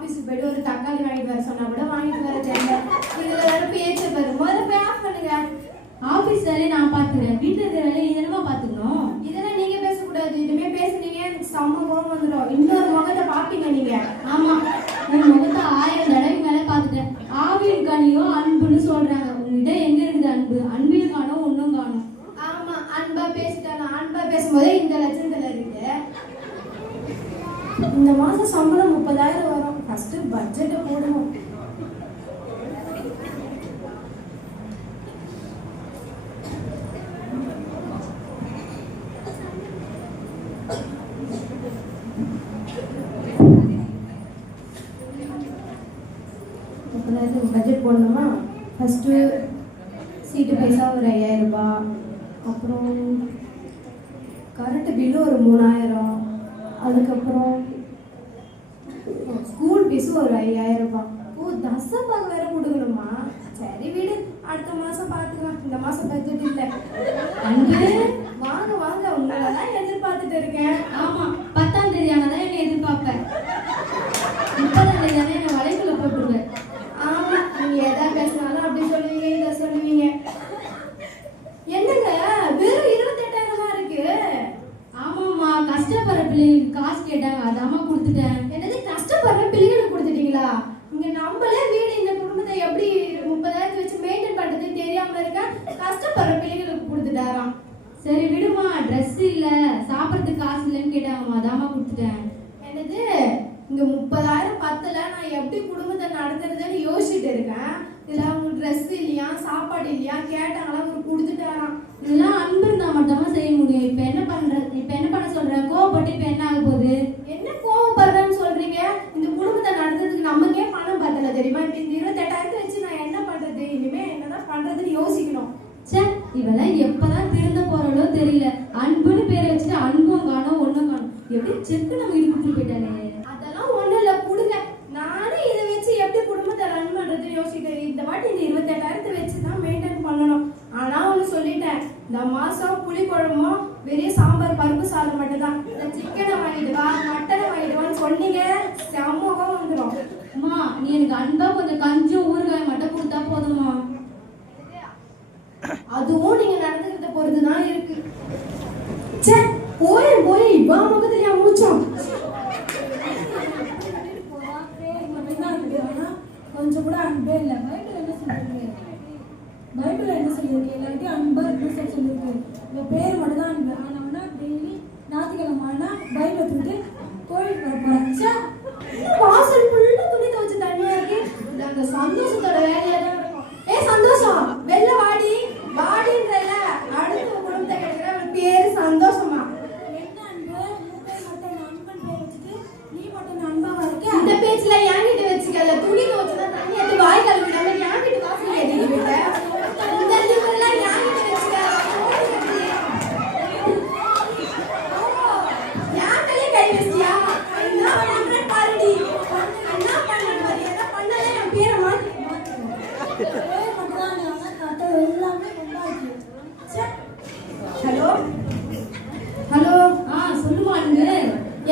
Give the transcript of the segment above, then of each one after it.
ஆபீஸுக்கு போயிட்டு ஒரு தக்காளி வாங்கிட்டு வர சொன்னா கூட வாங்கிட்டு வர தெரியல. இதுல வேற பேச்ச பாரு. முதல்ல போய் ஆஃப் பண்ணுங்க. ஆபீஸ் வேலையை நான் பாத்துக்கிறேன், வீட்டுல இருக்கிற வேலையை நீ தானமா பாத்துக்கணும். இதெல்லாம் நீங்க பேசக்கூடாது. இதுமே பேசுனீங்க எனக்கு செம்ம கோவம் வந்துடும். இன்னொரு முகத்தை பாப்பீங்க நீங்க. ஆமா, உன் முகத்தை 1000 தடவைக்கு மேல பாத்துட்டேன். ஆவியில் கனியோ அன்புன்னு சொல்றாங்க. உங்ககிட்ட எங்க இருக்குது அன்பு? அன்பில் காணும், ஒன்னும் காணும். ஆமா, அன்பா பேசிட்டாங்க. அன்பா பேசும்போதே இந்த லட்சத்துல இருக்கு. இந்த மாசம் சம்பளம் 30,000 வரும். ஃபர்ஸ்ட் பட்ஜெட்டை போடணும். பட்ஜெட் போடணுமா? ஃபஸ்ட்டு சீட்டு பைசா ஒரு 5000 ரூபாய், அப்புறம் கரண்ட் பில்லு ஒரு 3000, அதுக்கப்புறம் ஸ்கூல் ஃபீஸு ஒரு 5000 ரூபாய். ஓ, தசமாக வேற கொடுக்கணுமா? சரி வீடு, அடுத்த மாதம் பார்த்துக்கலாம். இந்த மாதம் பட்ஜெட் இல்லை. அன்பு வாங்க வாங்க, உங்களை தான் எதிர்பார்த்துட்டு இருக்கேன். ஆமா, 10ஆம் தேதி ஆனதான் என்னை எதிர்பார்ப்பேன். 30ஆம் தேதி ஆனா என்னை வலைக்குள்ள போட்டுருவேன். ஆமா, நீங்க எதா பேசினாலும் அப்படி சொல்லுவீங்க, இதை சொல்லுவீங்க. என்னங்க வெறும் 28,000 இருக்கு? ஆமாம்மா, கஷ்டப்படுற பிள்ளைங்களுக்கு காசு கேட்டாங்க, அதாம்மா கொடுத்துட்டேன். என்னது, கஷ்டப்படுற பிள்ளைகளுக்கு கொடுத்துட்டீங்களா? இங்க நம்மளே வீடு இந்த குடும்பத்தை எப்படி 30,000 வச்சு மெயின்டைன் பண்றதுன்னு தெரியாம இருக்க, கஷ்டப்படுற பிள்ளைகளுக்கு கொடுத்துட்டாராம். சரி விடுமா, ட்ரெஸ் இல்ல, சாப்பிட்றதுக்கு காசு இல்லைன்னு கேட்டாங்கம்மா, அதாம்மா கொடுத்துட்டேன். என்னது, இங்க 30,000 பத்தல, நான் எப்படி குடும்பத்தை நடத்துறதுன்னு யோசிச்சுட்டு இருக்கேன். இதுல அவங்க ட்ரெஸ் இல்லையா, சாப்பாடு இல்லையா கேட்டாங்களா, அவர் கொடுத்துட்டாராம். இதெல்லாம் அன்பு இருந்தா மட்டுமா செய்ய முடியும். இப்ப என்ன பண்ண சொல்ற? கோவப்பட்டு இப்ப என்ன ஆக போகுது? என்ன கோவப்படுறேன்னு சொல்றீங்க? இந்த குடும்பத்தை நடத்துறதுக்கு நமக்கே பணம் பத்தல தெரியுமா? இப்ப இந்த 28,000 வச்சு நான் என்ன பண்றது? இனிமே என்னதான் பண்றதுன்னு யோசிக்கணும். சே, இவெல்லாம் எப்பதான் திருந்த போறாளோ தெரியல. அன்புன்னு பேரை வச்சுட்டு அன்பும் காணும், ஒண்ணும் காணும். எப்படி செக்கு நம்ம இருக்கு போயிட்டானே. அதெல்லாம் ஒண்ணும் இல்ல, கொடுங்க. நானே இதை வச்சு எப்படி குடும்பத்தை ரன் பண்றதுன்னு யோசிக்கிறேன். இந்த வாட்டி இந்த 28,000 வச்சுதான் மெயின்டைன் பண்ணணும். ஆனா ஒண்ணு சொல்லிட்டேன், இந்த மாசம் புளி குழம்பும் வெறும் சாம்பார் பருப்பு சாதம் மட்டும் தான். இந்த சிக்கனை வாங்கிட்டு வா, மட்டனை வாங்கிட்டு வான்னு சொன்னீங்க, செம்மகம் வந்துடும். அம்மா, நீ எனக்கு அன்பா கொஞ்சம் கஞ்சும் ஊறுகாய் மட்டும் கொடுத்தா போதுமா? அதுவும் நீங்க நடந்துக்கிறத பொறுத்துதான் இருக்கு. சே, போய் இப்ப முகத்திலேயே மூச்சோம். கொஞ்சம் கூட அன்பே இல்லை. பைபிள் என்ன சொல்லிருக்கு? பைபிள் என்ன சொல்லியிருக்கு? எல்லாத்தையும் அன்பா இருக்கணும்னு சொல்லியிருக்கு. இந்த பேர் மட்டும் தான் அன்பு. ஆனா டெய்லி ஞாயிற்றுக்கிழமை ஆனா பைபிளை தூக்கிட்டு கோயிலுக்கு போறச்சா வாசல் ஃபுல்லா துணி துவைச்சு தண்ணியா இருக்கு. அந்த சந்தோஷத்தோட வேலையா தான் இருக்கும். சந்தோஷம், வெளில வாடி வாடின்றல. அடுத்த குடும்பத்தை கிடைக்கிற பேரு சந்தோஷமா. என்ன அன்பு? மூக்கை மட்டும் அன்பன் பேர் வச்சுட்டு நீ மட்டும் அன்பாவா இருக்க? இந்த பேச்சுல என்கிட்ட வச்சுக்கல. துணி துவைச்சுதான் தண்ணி எடுத்து வாய் கழுவி நம்ம என்கிட்ட வாசல் கேட்டீங்க. இந்த லிவர்லாம் என்கிட்ட வச்சுக்கல. என் கையில கை வச்சியா? என்ன பண்றேன் பாருடி. என்ன பண்றேன் பாரு. என்ன பண்ணல என் பேரை மாத்தி. பேர் மட்டும் தான் கதை எல்லாமே கொண்டாச்சு. Hello hello. சொல்லுமா அன்பு.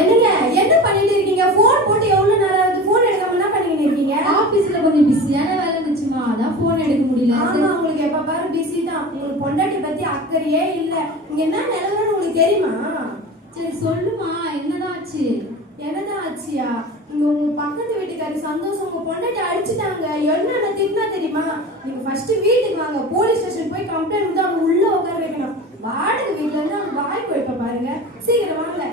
என்னங்க என்ன பண்ணிட்டு இருக்கீங்க? போன் போட்டு எவ்வளவு நேரம் ஆகுது? போன் எடுக்காம என்ன பண்ணிட்டு இருக்கீங்க? ஆபீஸ்ல கொஞ்சம் பிஸியான வேலை இருந்துச்சுமா, அதான் போன் எடுக்க முடியல. ஆமா, உங்களுக்கு எப்ப பாரு பிஸி தான். உங்களுக்கு பொண்டாட்டி பத்தி அக்கறையே இல்ல. இங்க என்ன நிலவரம்னு உங்களுக்கு தெரியுமா? சரி சொல்லுமா, என்னதான் ஆச்சு? என்னதான் ஆச்சியா? இங்க உங்க பக்கத்து வீட்டுக்காரி சந்தோஷம் உங்க பொண்டாட்டி அடிச்சுட்டாங்க. என்ன திட்டினா தெரியுமா? நீங்க ஃபர்ஸ்ட் வீட்டுக்கு வாங்க, போலீஸ் ஸ்டேஷன் போய் கம்ப்ளைண்ட் வந்து அவங்க உள்ள உட்கார வைக்கணும். வாடகை வீட்டுல இருந்து அவங்க வாய் போய்ப்ப பாருங்க. சீக்கிரம் வாங்க.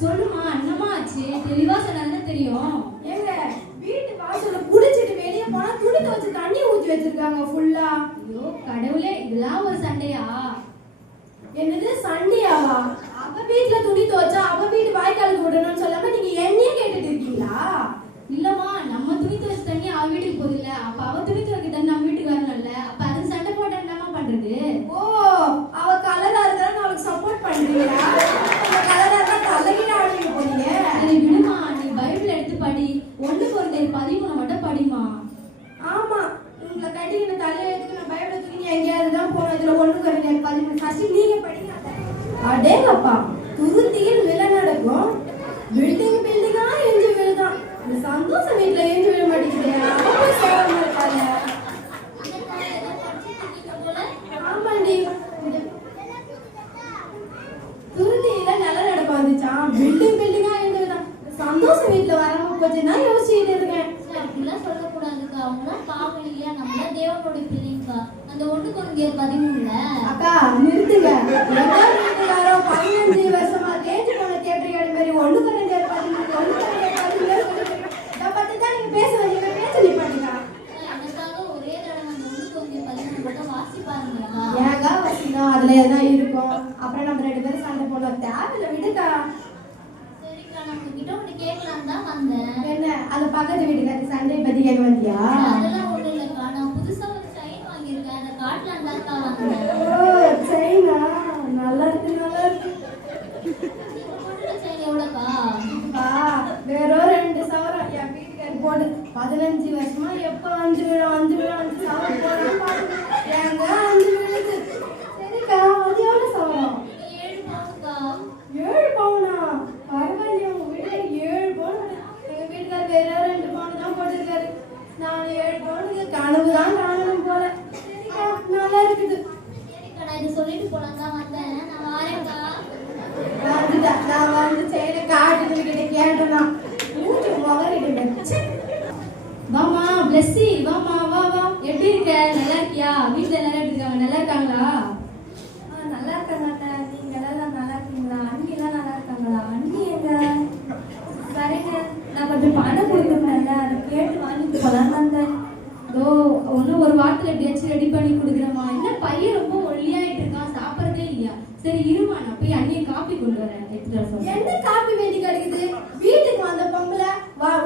சொல்லுமா, என்னமா ஆச்சு? தெளிவா சொன்னா தெரியும். ஏங்க, வீட்டு வாசல்ல குளிச்சிட்டு வெளியே போனா துணி துவைச்சு தண்ணி ஊத்தி வச்சிருக்காங்க ஃபுல்லா. ஐயோ கடவுளே, இதெல்லாம் ஒரு சண்டையா? என்னது சண்டையாவா? அவ வீட்டுல துணி துவைச்சா அவ வீட்டு வாய்க்காலுக்கு விடணும்னு சொல்லாம நீங்க என்னையே கேட்டுட்டு இருக்கீங்களா? இல்லம்மா, நம்ம துணி துவைச்ச தண்ணி அவ வீட்டுக்கு போகுது இல்ல, அப்ப அவ துணி துவைக்க தண்ணி நம்ம வீட்டுக்கு வரணும்ல, அப்ப அது சண்டை போட்டா என்னமா பண்றது? ஓ, அவ கலரா இருந்தாலும் அவளுக்கு சப்போர்ட் பண்றீங்களா? அவ கலரா இருந்தா தலைகிட்ட ஆடிட்டு போறீங்க. சரி விடுமா, நீ பைபிள் எடுத்து படி. 1 கொரிந்தியர் 13 மட்டும் படிமா. ஆமா, உங்களை கட்டிக்கின தலையெழுத்துக்கு நான் பைபிள் தூக்கி எங்கேயாவது தான் போனோம். இதுல 1 கொரிந்தியர் 13 ஃபர்ஸ்ட் நீங்க படிங்க. அடேங்கப்பா, துருத்தியில் நிலநடுக்கம், பில்டிங்கா சந்தோஷம் வீட்டுல ஏஞ்சி விட மாட்டேங்குது. அவன் சேவமா இருக்காங்க. ஆமாண்டி, துருத்தியில நல்ல நடப்பு வந்துச்சான். பில்டிங்கா எழுந்துதான். சந்தோஷம் வீட்டுல வராம போச்சுன்னா யோசிச்சுட்டு இருக்கேன். அப்படிலாம் சொல்லக்கூடாதுக்கா. அவங்களாம் பாவம் இல்லையா, நம்மளாம் தேவனுடைய பிள்ளைங்கக்கா. அந்த 1 அக்கா நிறுத்துங்க. 15 வருஷமா தேஞ்சு போன தேட்டரியாடி மாதிரி 1 13 நீங்க பேச வந்தீங்க, பேச நிப்பாட்டுங்க. எனக்காக ஒரே தடவை அந்த 1 மட்டும் வாசி பாருங்களா. ஏங்கா வசனம் அதுல எதாவது இருக்கும். அப்புறம் நம்ம 2 பேரும் சண்டை போடுவோம். தேவையில்ல விடுக்கா. சரிக்கா, நான் உங்ககிட்ட ஒண்ணு கேட்கலாம் தான் வந்தேன். என்ன அந்த பக்கத்து வீட்டுக்காரி சண்டை பத்தி கேட்க வந்தியா? அதெல்லாம் ஒண்ணும் இல்லக்கா. நான் புதுசா ஒரு செயின் வாங்கியிருக்கேன். அதை காட்டலாம் தான்க்கா வந்தேன். ஓ சரிண்ணா, நல்லா இருக்கு நல்லா இருக்கு. செயின் எவ்வளோக்கா? வேற 2 சவரம் என் வீட்டுக்காரி போட்டு 15 வருஷமா எப்ப 5 சவரம் போடுறேன் பாருங்க. ஏங்க 5 விழுது. சரிக்கா, அது எவ்வளவு சவரம்? 7 பவுன்க்கா. 7 பவுனா? பரவாயில்லையா, உங்க வீட்டுல 7 பவுன். எங்க வீட்டுக்கார் வேற 2 பவுன் தான் போட்டிருக்காரு. நான் 7 பவுனுக்கு கனவு தான் காணணும் போல. சரிக்கா, நல்லா இருக்குது. சரிக்கா, நான் இதை சொல்லிட்டு போலாம் தான் வந்தேன். நான் வாரேன்க்கா. வந்துட்டேன். நான் வந்து செயலை காட்டுக்கிட்ட கேட்டேன்னா மூச்சு முகரிட்டு. வாமா பிளஸ்ஸி, வாமா வா வா. எப்படி இருக்க? நல்லா இருக்கியா? வீட்டுல எல்லாரும் எப்படி இருக்காங்க? நல்லா இருக்காங்களா? நல்லா இருக்காங்க அத்தை. நீங்க எல்லாம் நல்லா இருக்கீங்களா? அண்ணி எல்லாம் நல்லா இருக்காங்களா? அண்ணி எங்க? சரிங்க, நான் கொஞ்சம் பணம் கொடுத்துருந்தேன்ல, அதை கேட்டு வாங்கிட்டு போலான்னு வந்தேன். இதோ ஒன்னும் ஒரு வாரத்துல எப்படியாச்சும் ரெடி பண்ணி கொடுக்குறேம்மா. என்ன பையன் ரொம்ப ஒல்லியாயிட்டு இருக்கான், சாப்பிட்றதே இல்லையா? சரி இருமா, நான் போய் அண்ணியை காப்பி கொண்டு வரேன். எடுத்துட்டு வர சொல்றேன். என்ன காப்பி வேண்டி கிடைக்குது? வீட்டுக்கு வந்த பொம்பளை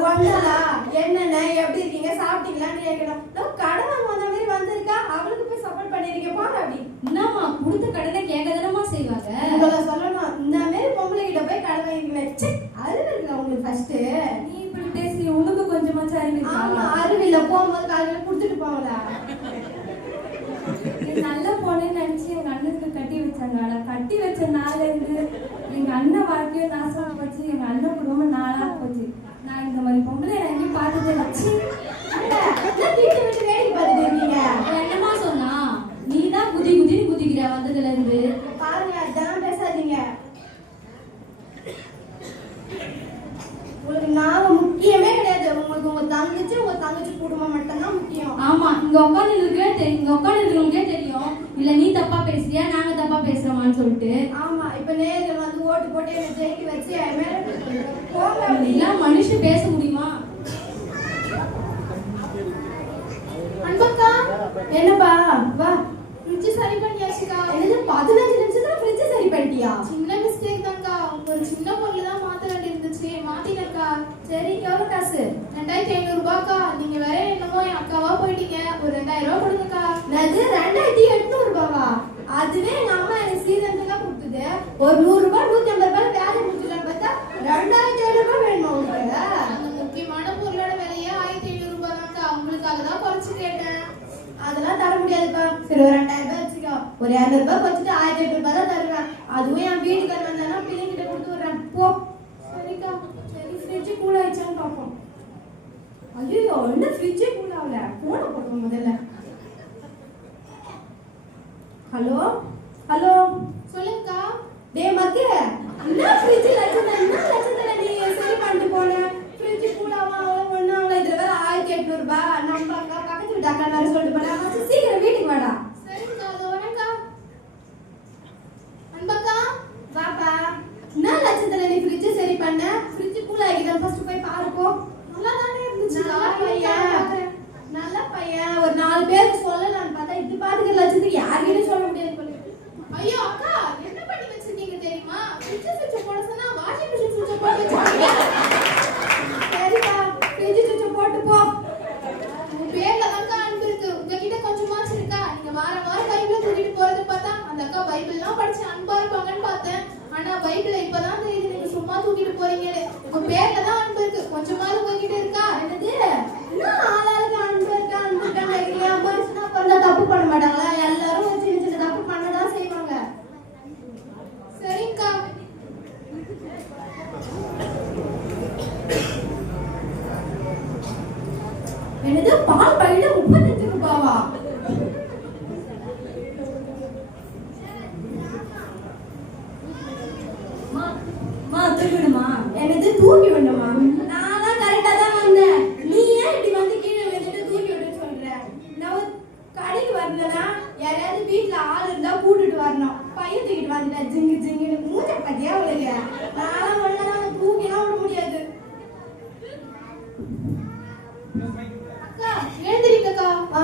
வந்தாளா என்னென்ன எப்படி இருக்கீங்க சாப்பிட்டீங்களான்னு கேட்கணும். கடன் வந்த மாதிரி வந்திருக்கா, அவளுக்கு போய் சப்போர்ட் பண்ணிருக்க போற. அப்படி என்னம்மா, கொடுத்த கடனை கேட்கதானமா செய்வாங்க. உங்களை சொல்லணும், இந்த மாதிரி பொம்பளை கிட்ட போய் கடன் வாங்கிக்கல. அறிவு இருக்குல்ல உங்களுக்கு? ஃபர்ஸ்ட் நீ இப்படி பேசி உனக்கு கொஞ்சமாச்சும் அறிவு இருக்கா? ஆமா, அறிவில்ல. போகும்போது காலையில குடுத்துட்டு போங்களா. நீ நல்ல பொண்ணுன்னு நினைச்சு எங்க அண்ணனுக்கு கட்டி வச்சாங்க. ஆனா கட்டி வச்ச நாள்ல இருந்து எங்க அண்ணன் வாழ்க்கையும் நாசமா போச்சு, எங்க அண்ணன் குடும்பம் நாளா போச்சு. நான் இந்த மாதிரி பொம்பளை நான் எங்கேயும் பார்த்ததே வச்சு வீட்டு விட்டு வேடிக்கை பார்த்துட்டு இருக்கீங்க. என்னமா சொன்னா? நீ தான் குதின்னு குதிக்கிற வந்ததுல இருந்து. பாருங்க, அதெல்லாம் பேசாதீங்க. உங்களுக்கு நாங்க முக்கியமே கிடையாது. உங்களுக்கு உங்க தங்கச்சி குடும்பம் மட்டும்தான் முக்கியம். ஆமா, இங்க உட்காந்துருக்கே தெரியும். இல்ல நீ தப்பா பேசுறியா, நாங்க தப்பா பேசுறோமான்னு சொல்லிட்டு. ஆமா, இப்ப நேர்கள் வந்து ஓட்டு போட்டு என்ன ஜெயிக்க வச்சு மேல போங்க. அப்படிலாம் மனுஷன் பேச முடியுமா? அன்பக்கா, என்னப்பா வா. ஃப்ரிட்ஜ் சரி பண்ணியாச்சுக்கா. என்னது 15 நிமிஷத்துல ஃப்ரிட்ஜ் சரி பண்ணிட்டியா? சின்ன மிஸ்டேக் தான்க்கா. ஒரு சின்ன பொருள் தான் மாத்த வேண்டியிருந்துச்சு, மாத்தினக்கா. சரி, எவ்வளவு காசு? 2500 ரூபாய்க்கா. நீங்க வேற என்னமோ என் அக்காவா போயிட்டீங்க. ஒரு 2000 ரூபாய் கொடுங்கக்கா. அது 2800 ரூபாவா? அதுவே எங்க அம்மா எனக்கு சீசனுக்கு கொடுத்தது. ஒரு 100 ரூபாய் 150 ரூபாய் வேலை முடிச்சுலாம் பார்த்தா 2700 ரூபாய் வேணுமா உங்களுக்கு? அந்த முக்கியமான பொருளோட விலையே 1500 ரூபாய் தான்க்கா. உங்களுக்காக தான் குறைச்சு கேட்டேன். அதெல்லாம் தர முடியாதுப்பா. சரி, ஒரு 2000 ரூபாய் வச்சுக்கோ. ஒரு 200 ரூபாய் வச்சுட்டு 1800 ரூபாய் தான் தருவேன். அதுவும் என் வீட்டுக்காரர் வந்தாலும் பிள்ளைங்கிட்ட கொடுத்து விடுறேன். போ. சரிக்கா. சரி, ஃப்ரிட்ஜ் கூல் ஆயிடுச்சான்னு பார்ப்போம். ஐயோ, என்ன ஃப்ரிட்ஜ் கூல் ஆகல? போன போடுவோம் முதல்ல. ஹலோ ஹலோ, சொல்லுங்கக்கா. டேய் மக்கே, என்ன ஃப்ரிட்ஜ் லட்சத்துல நீ சரி பண்ணிட்டு போன? ஃப்ரிட்ஜ் கூலாவா ஒண்ணு அவங்கள இதுல வேற 1800 ரூபாய். நம்ம அக்கா பக்கத்து வீட்டு அக்கா வேற சொல்லிட்டு போனா, சீக்கிரம் வீட்டுக்கு வாடா. சரிங்கக்கா, அது வரேன்க்கா. அன்பக்கா, பாப்பா, என்ன லட்சத்துல நீ ஃப்ரிட்ஜ் சரி பண்ண? ஃப்ரிட்ஜ் கூல் ஆகிதான் ஃபர்ஸ்ட் போய் பாரு போ. நல்லா தானே இருந்துச்சுக்கா. நல்ல பையன். ஒரு 4 பேருக்கு சொல்லலாம்னு பார்த்தா இது பாத்துக்கிற லட்சத்துக்கு யார்கிட்டயும் சொல்ல முடியாது போல. ஐயோ அக்கா, என்ன பண்ணி வச்சிருக்கீங்க தெரியுமா? ஃப்ரிட்ஜ் சுவிட்ச் போட சொன்னா வாஷிங் மிஷின் சுவிட்ச் போட்டு வச்சிருக்கீங்க. சரிப்பா, ஃப்ரிட்ஜ் சுவிட்ச் போட்டு போ. உங்க பேர்ல தான்க்கா அன்பு இருக்கு. உங்ககிட்ட கொஞ்சமாச்சு இருக்கா? நீங்க வாரம் பைபிள தூக்கிட்டு போறது பார்த்தா அந்த அக்கா பைபிள்லாம் படிச்சு அன்பா இருப்பாங்கன்னு பார்த்தேன். ஆனா பைபிள இப்பதான் தெரியுது நீங்க சும்மா தூக்கிட்டு போறீங்கன்னு. உங்க பேர்ல தான் அன்பு இருக்கு. கொஞ்சமாவது உங்ககிட்ட இருக்கா? என்னது? இன்னும் ஆளாளுக்கு அன்பு இருக்கான்னு கேக்குறியா? மனுஷனா பிறந்தா தப்பு பண்ண மாட்டாங்களா? எல்லாரும் ஒரு சின்ன சின்ன தப்பு பண்ணதான் செய்வாங்க. சரிங்கக்கா.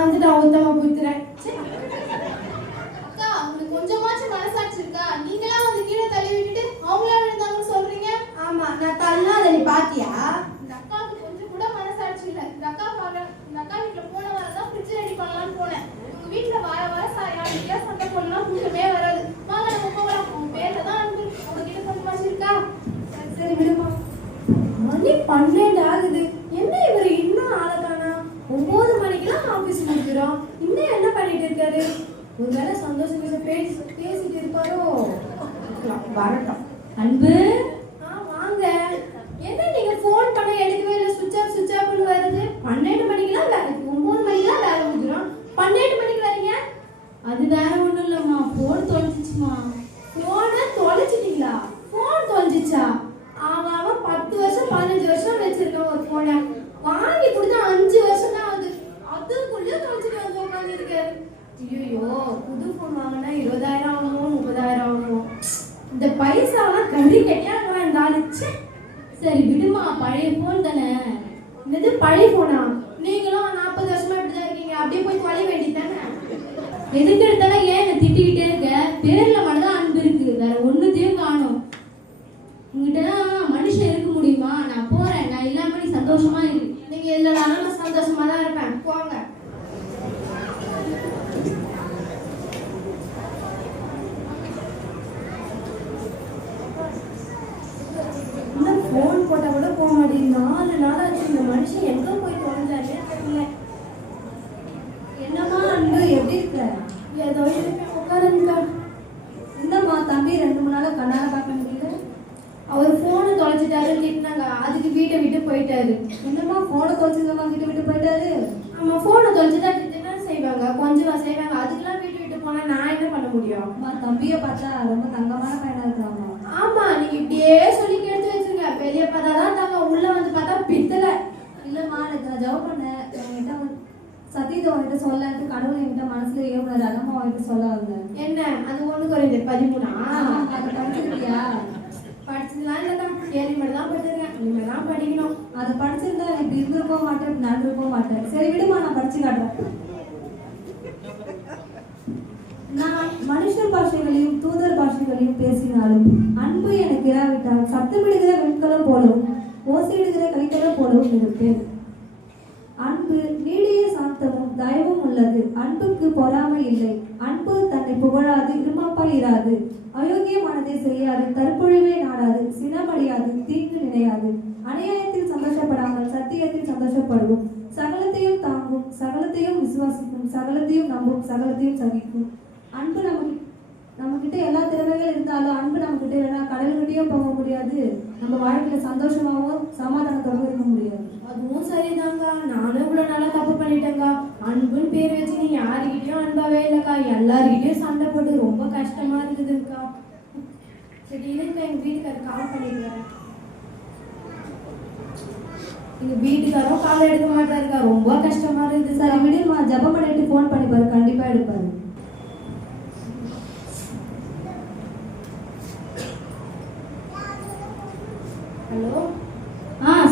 வந்துட்டான் உத்தம புத்திரன். அக்கா உங்களுக்கு கொஞ்சமாச்சும் மனசாட்சி இருக்கா? நீங்களா வந்து கீழே தள்ளி விட்டுட்டு அவங்களா விழுந்தாங்கன்னு சொல்றீங்க. ஆமா, நான் தள்ளாத நீ பாத்தியா? இந்த அக்காவுக்கு கொஞ்சம் கூட மனசாட்சி இல்ல. இந்த அக்கா வீட்டுல போன வாரம் தான் ஃப்ரிட்ஜ் ரெடி பண்ணலாம்னு போனேன். உங்க வீட்டுல யார்கிட்டயா சண்டை போடலாம் கூட்டமே வராது. வாங்க நம்ம போகலாம். உங்க பேர்ல தான் அன்பு. உங்ககிட்ட கொஞ்சமாச்சு இருக்கா? சரி விடுமா. மணி 12 ஆகுது. என்ன இவரு இன்னும் ஆளக்கானா? 9 மணிக்கெல்லாம் ஆபீஸ் முடிக்கிறோம். இன்னும் என்ன பண்ணிட்டு இருக்காரு? ஒருவேளை சந்தோஷம் பேசிட்டு இருப்பாரோ? வரட்டும். அன்பு, வாங்க. என்ன நீங்க போன் பண்ண எடுக்கவே இல்லை? சுவிட்ச் ஆஃப்னு வருது. 12 மணிக்கெல்லாம் 9 மணிக்கெல்லாம் வேலை முடிஞ்சிடும். 12 மணிக்கு வரீங்க? அது வேற ஒண்ணும் இல்லம்மா, போன் தொலைஞ்சிச்சுமா. போனை தொலைச்சிட்டீங்களா? போன் தொலைஞ்சிச்சா? அவன் 10 வருஷம் 15 வருஷம் வச்சிருக்கேன் ஒரு போனை. வாங்கி கொடுத்தா 5 வருஷம் தான் ஆகுது. அதுக்குள்ளே தொலைச்சிட்டு வந்து உட்காந்துருக்காரு. ஐயோ, புது போன் வாங்கினா 20,000 ஆகும், 30,000 ஆகும். இந்த பைசாவெல்லாம் கறி கட்டியா இருந்தாலும். சரி விடுமா, பழைய போன் தானே. இது பழைய போனா? நீங்களும் 40 வருஷமா இப்படிதான் இருக்கீங்க. அப்படியே போய் தொலை வேண்டியதானே? எதுக்கு எடுத்தாலும் ஏன் என்ன திட்டிக்கிட்டே இருக்க? பேர்ல மட்டும்தான் அன்பு இருக்கு, வேற ஒண்ணுத்தையும் காணும். உங்ககிட்டலாம் மனுஷன் இருக்க முடியுமா? நான் போறேன். நான் இல்லாம நீ சந்தோஷமா இரு. நீங்க இல்லைனாலும் நான் சந்தோஷமா தான் இருப்பேன். போங்க. இன்னும் போன் போட்டா கூட போக மாட்டேங்குது. 4 நாள் ஆச்சு. இந்த மனுஷன் எங்க போய் தொலைஞ்சாருன்னே தெரியல. என்னம்மா அன்பு, எப்படி இருக்க? ஏதோ இருக்கேன். உட்காருங்கக்கா. என்னம்மா தம்பி 2-3 நாளா கண்ணால பார்க்க முடியல? அவர் போனை தொலைச்சிட்டாருன்னு திட்டினாங்க. அதுக்கு வீட்டை விட்டு போயிட்டாரு. என்னம்மா போனை தொலைச்சிருந்தம்மா வீட்டு விட்டு போயிட்டாரு? ஆமா, போனை தொலைச்சிட்டா என்ன செய்வாங்க? கொஞ்சம் செய்வாங்க. அதுக்கெல்லாம் வீட்டு விட்டு போனா நான் என்ன பண்ண முடியும்? அம்மா தம்பியை பார்த்தா ரொம்ப தங்கமான பையனா இருக்கிறாங்க. ஆமா, நீங்க இப்படியே சொல்லி கெடுத்து வச்சிருங்க. வெளியே பார்த்தா தான் தாங்க, உள்ள வந்து பார்த்தா பித்தல. இல்லம்மா, எனக்கு நான் ஜவ் பண்ணேன். என்கிட்ட சத்தியத்தை உங்ககிட்ட சொல்லலான்ட்டு கடவுள் என்கிட்ட மனசுல ஏவுனாரு. அதம்மா உங்ககிட்ட சொல்ல வந்தேன். என்ன அது ஒண்ணு குறைஞ்சது 13? அதை படிச்சிருக்கியா? படிச்சதுலாம் இல்லைதான். கேள்வி மட்டும் தான் படிச்சிருக்கேன். இனிமேல் தான் படிக்கணும். அதை படிச்சிருந்தா நீ இப்படி இருந்திருக்கவும் மாட்டேன், இப்படி நடந்திருக்கவும் மாட்டேன். சரி விடுமா, நான் படிச்சு காட்டுறேன். நான் மனுஷ பாஷைகளையும் தூதர் பாஷைகளையும் பேசினாலும் அன்பு எனக்கு இராவிட்டால் சத்தமிடுகிற வெண்கலம் போலவும் ஓசையிடுகிற கைத்தலம் போலவும் இருப்பேன். அன்பு நீடிய சாந்தமும் தயவும் உள்ளது. அன்புக்கு பொறாமை இல்லை. அன்பு தன்னை புகழாது, இருமாப்பாய் இராது, அயோக்கியமானதை செய்யாது, தற்பொழிவை நாடாது, சினமடையாது, தீங்கு நினையாது, அநியாயத்தில் சந்தோஷப்படாமல் சத்தியத்தில் சந்தோஷப்படுவோம், சகலத்தையும் தாங்கும், சகலத்தையும் விசுவாசிக்கும், சகலத்தையும் நம்பும், சகலத்தையும் சகிக்கும். அன்பு நம்மகிட்ட எல்லா திறமைகள் இருந்தாலும் அன்பு நம்மகிட்ட இல்லைன்னா கடல்கிட்டயும் போக முடியாது, நம்ம வாழ்க்கையில சந்தோஷமாகவும் சமாதானத்தோடு இருக்க முடியாது. அதுவும் சரிதாங்க. நானும் இவ்வளவு நாளா தப்பு பண்ணிட்டேங்க. அன்புன்னு பேர் வச்சு நீ யாருக்கிட்டயும் அன்பாவே இல்லக்கா. எல்லாருக்கிட்டையும் சண்டை போட்டு ரொம்ப கஷ்டமா இருக்குதுக்கா. சரி இருங்க, எங்க வீட்டுக்காரர் கால் பண்ணிடுவாரு. எங்க வீட்டுக்காரும் கால் எடுக்க மாட்டாருக்கா. ரொம்ப கஷ்டமா இருக்குது. சரி விடுமா, ஜபம் பண்ணிட்டு போன் பண்ணி பாரு, கண்டிப்பா எடுப்பாரு. ஹலோ.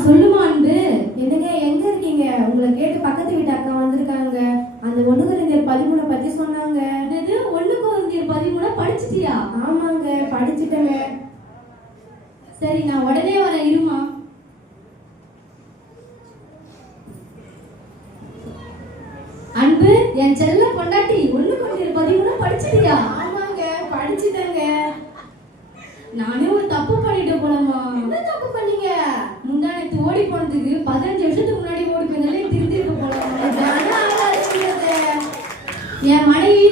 சொல்லுமா அன்பு. என்னங்க எங்க இருக்கீங்க? உங்களை கேட்டு பக்கத்து வீட்டு அக்கா வந்திருக்காங்க. அந்த 1-13 பத்தி சொன்னாங்க. என்னது 1-13 படிச்சிட்டியா? ஆமாங்க, படிச்சுட்டேங்க. சரி நான் உடனே வரேன், இருமா. அன்பு, என் செல்ல பொண்டாட்டி 1-13 படிச்சிட்டியா? ஆமாங்க, படிச்சுட்டேங்க. நானே ஒரு தப்பு பண்ணிட்டு போலமா. என்ன தப்பு பண்ணீங்க? முந்தானத்து ஓடி போனதுக்கு 15 வருஷத்துக்கு முன்னாடி ஓடி போனாலே திருத்தி இருக்க போலாம். அதான ஆளா இருக்கிறது. என் மனைவி